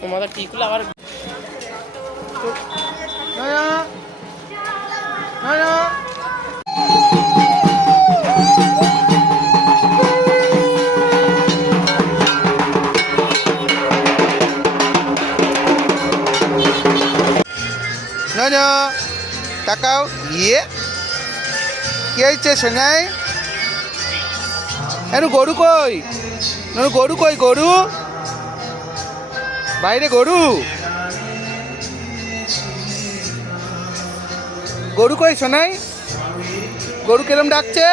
তোমাদের টিকুল আবার তাকাও ইয়ে কি হয়েছে সোনাই গরু কই গরু কই গরু বাইরে গরু গরু কই সোনাই গরু কিরম ডাকছে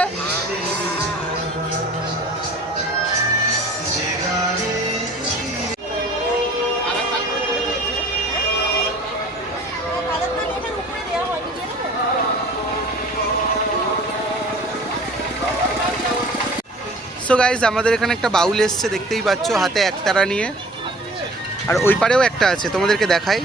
সো গাইজ আমাদের এখানে একটা বাউল এসছে দেখতেই পাচ্ছ হাতে একতারা নিয়ে আর ওই পারেও একটা আছে তোমাদেরকে দেখাই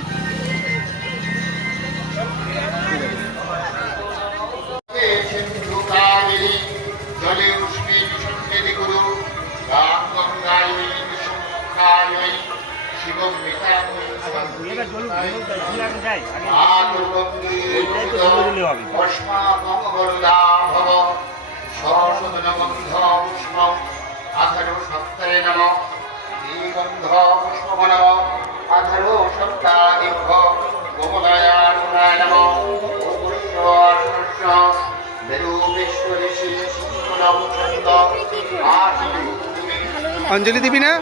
অঞ্জলি দিবি না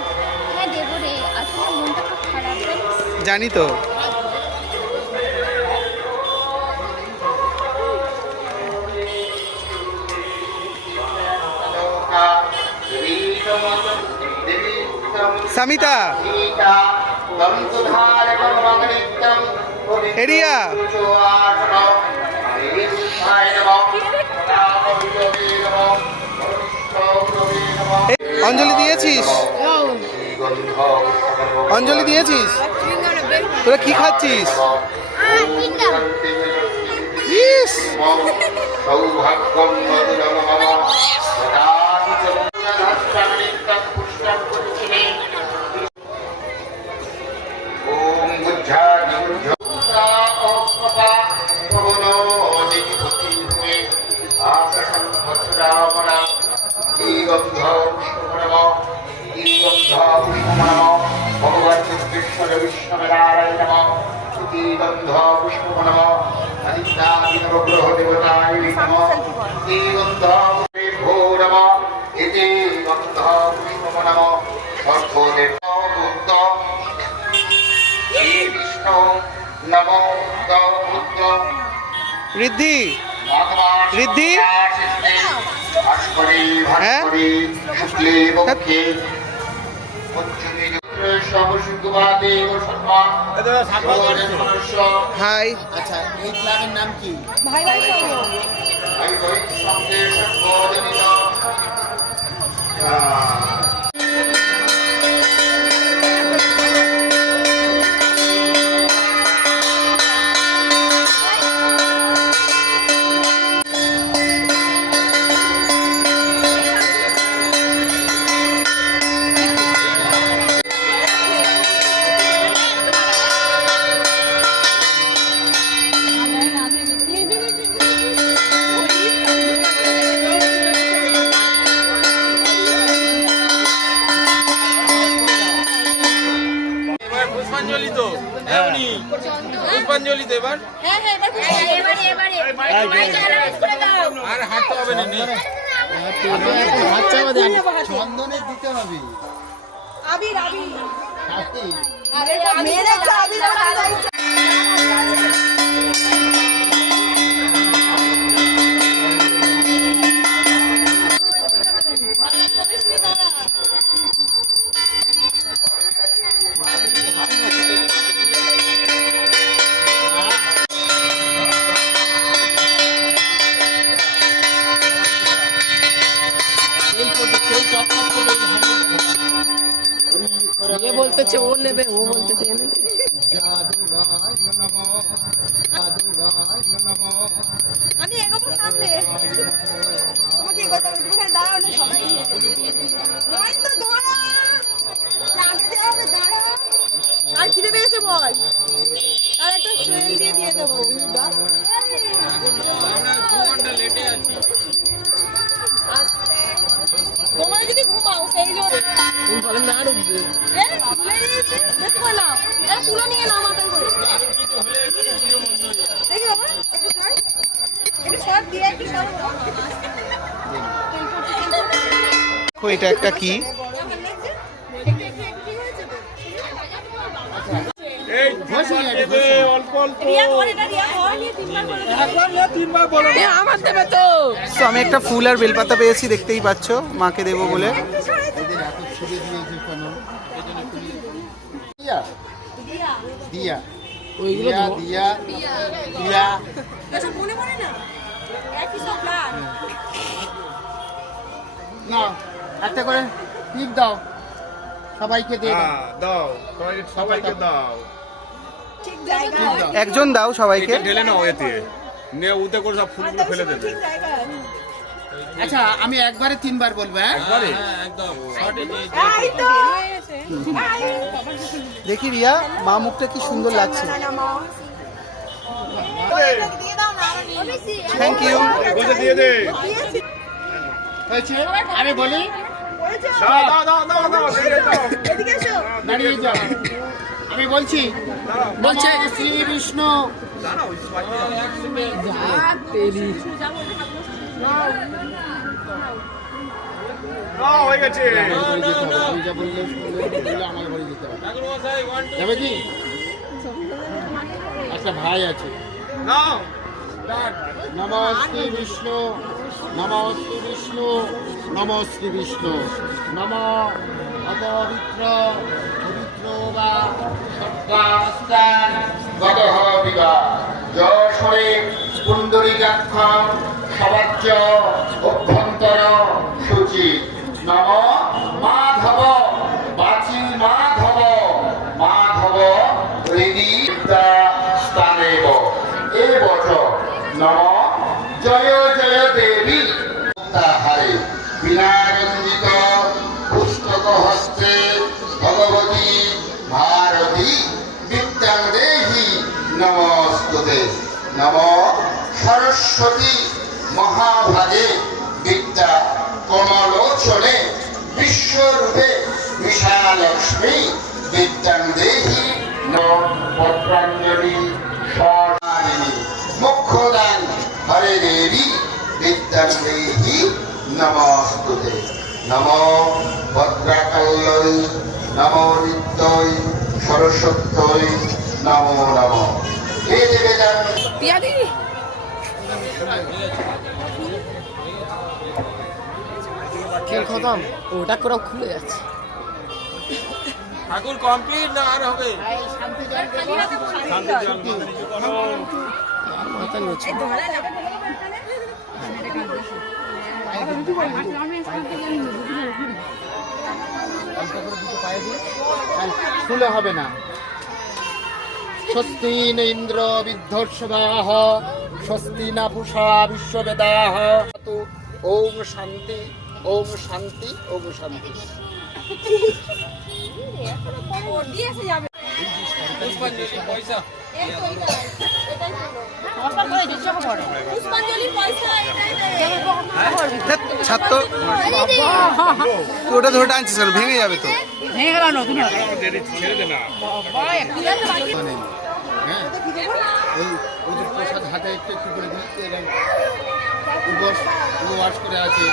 জানি তো সামিতা এরিয়া অঞ্জলি দিয়েছিস অঞ্জলি দিয়েছিস তোরা কি খাচ্ছিস ঋদ্ধি ঋদ্ধি হ্যাঁ হাই আচ্ছা এই ক্লাবের নাম কি ভাই ভাই পুষ্পাঞ্জলি তো পুষ্পাঞ্জলি তো এবার আর হাত তো হবে না চন্দনের দিতে হবে আবির আবির ये बोलते थे वो ले वो बोलते थे আমি এগোবো সামনে তোমাকে কথা বলতে ওখানে দাঁড়াও না সবাই তো ধরো লাগতে হবে দাঁড়াও আর কি খিদে পেয়েছে বল। আর একটা সোয়েল দিয়ে দেবো। তোমার যদি ঘুমাও সেই জন্য না ঢুকবে তুলো নিয়ে নাও মাথায় করে। দেখি বাবা একটু সব দিয়ে একটু সব দেখো এটা একটা কি আমার দেবে তো। তো আমি একটা ফুল আর বেলপাতা পেয়েছি, দেখতেই পাচ্ছ, মাকে দেবো বলে। এদের এত ছিঁড়ে দিয়েছে কেন? দিয়া দিয়া ওইগুলো দিয়া দিয়া দিয়া এসব মনে পড়ে না একই সব প্ল্যান। না একটা করে টিপ দাও, সবাইকে দিয়ে দাও। দাও সবাইকে দাও। ঠিক জায়গা টিপ দাও। একজন দাও সবাইকে। ঢেলে নাও এতে নে উতে করে সব ফুলগুলো ফেলে দেবে। ঠিক জায়গা আচ্ছা আমি একবারে 3 বার বলবো, হ্যাঁ? একদম এই তো দেখি রিয়া, মা মুখটা কি সুন্দর লাগছে। না মা দিয়ে দাও না আর নিয়ে থ্যাংক ইউ। বসে দিয়ে দে। হয়েছে? আমি বলি দাও দাও দাও দাও দাও দিয়ে দাও। এদিকে এসো দাঁড়িয়ে যাও, আমি বলছি বলছে শ্রী বিষ্ণু দাও হয়ে গেছে। বাড়ি যেতে হবে। আমি যা বললে শুনলে আমার বাড়ি যেতে হবে। যাবে কি? একটা ভাই আছে। নাও নমস্তে বিষ্ণু, নমস্তে বিষ্ণু, নমস্তে বিষ্ণু, নম অপবিত্র পবিত্র বা সর্বাস্তান গতঃ বিবা যশরে পুণ্ডরীকাক্ষ সবাচ্য অভ্যন্তর সূচি নম মাধব বাচি মাধব মাধব হৃদি স্থানেব এ বচন নম জয় জয় দেবী তাহারে বিনারঞ্জিত পুস্তক হস্তে ভগবতী ভারতী বিদ্যাং দেহি নমস্তুতে নম সরস্বতী মহাভাগে বিদ্যা কমলোচনে বিশ্বরূপে বিশালক্ষ্মী বিদ্যাং দেহি পত্রাঞ্জলি স্বর্ণালিনী মুখ্যদান হরে দেবী বিদ্যাং দেহি নমস্তুতে নম ভদ্রাকল্লই নমো নিত্যই সরস্বত্যই নমো নম এ দেবেদান পিয়াদি খেল খতম, ওটা করে খুলে যাচ্ছে। ঠাকুর কমপ্লিট না আর হবে? মাথা নিচে শুলে হবে না। স্বস্তি ন ইন্দ্র বিধ্বস্বাহ স্বস্তি না পুষা বিশ্ববেদাহ ওম শান্তি ওম শান্তি ওম শান্তি। পয়সা ছাত্র তুই ওটা ধরে টানছিস কেন? ভেঙে যাবে তো। ছেড়ে দে না। হ্যাঁ ওই ওদের প্রসাদ হাতে একটু একটু করে দিচ্ছে এবং উপবাস করে আছে।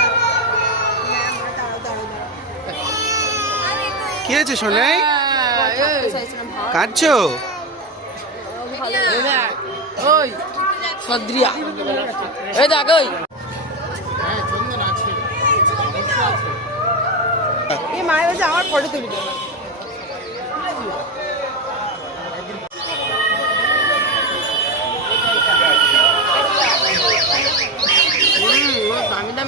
কি হয়েছে সোনাই? কাঁদছো? ওই সদ্রিয়া এই দেখ ওই হ্যাঁ চন্দন আছে। এই মায়ের আমার ফটো তুলবে